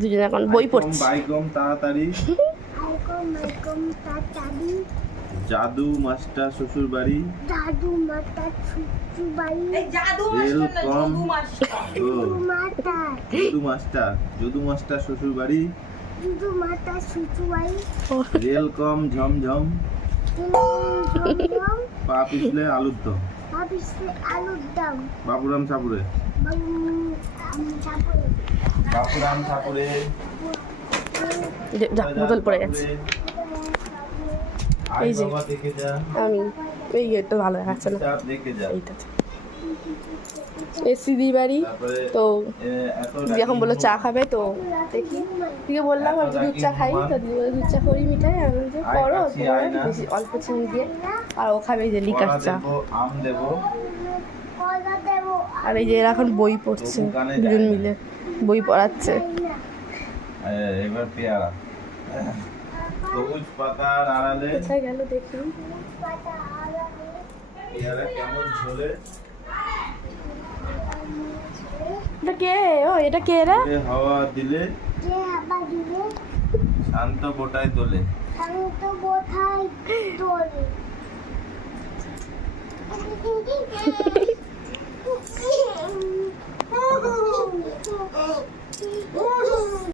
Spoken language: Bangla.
দুজনে এখন বই পড়ছে। বাইকম তাড়াতাড়ি, আইকম মাইকম তাড়াতাড়ি, জাদু মাস্টার শ্বশুর বাড়ি, দাদু মাতা ছুটু বাড়ি, রেল কম দুদু মাতা, যদু মাস্টার শ্বশুর বাড়ি, দুদু মাতা ছুটু বাড়ি, রেল কম ঝমঝম, ঝমঝম, পা পিছলে আলুর দম, ভাবিসে আলুর দম, বাপুরাম ঠাকুরে, তারপরে বাপুরাম ঠাকুরে, যা বোতল পড়ে গেছে। এই যে বাবা দেখে যা, আমি এই একটু ভালো দেখাচ্ছে না, চাপ দেখে যা, এইটাতে এসি দি বাড়ি। তারপরে তো এত দিদি এখন বললো চা খাবে, তো দেখি দিকে বললাম আমি দুধ চা খাই, তো দিদি বলে দুধ চা করি মিঠাই, আমি যে করো বেশি অল্প চিনি দিয়ে, আর ও খাবে এই যে লিকার চা। আম দেবো, কলা দেবো, আর এই যে এরা এখন বই পড়ছে, দুজন মিলে বই পড়াচ্ছে। এবার পেয়ারা, সবুজ পাতার আড়ালে কোথায় গেল দেখি, পাতা আলাদা, পেয়ারা কেমন ঝোলে, এটা কে? ও এটা কে রে? হাওয়া দিলে যে আবার দিলে, শান্ত গোটায় তোলে, আমি তো কোথায় তোলে।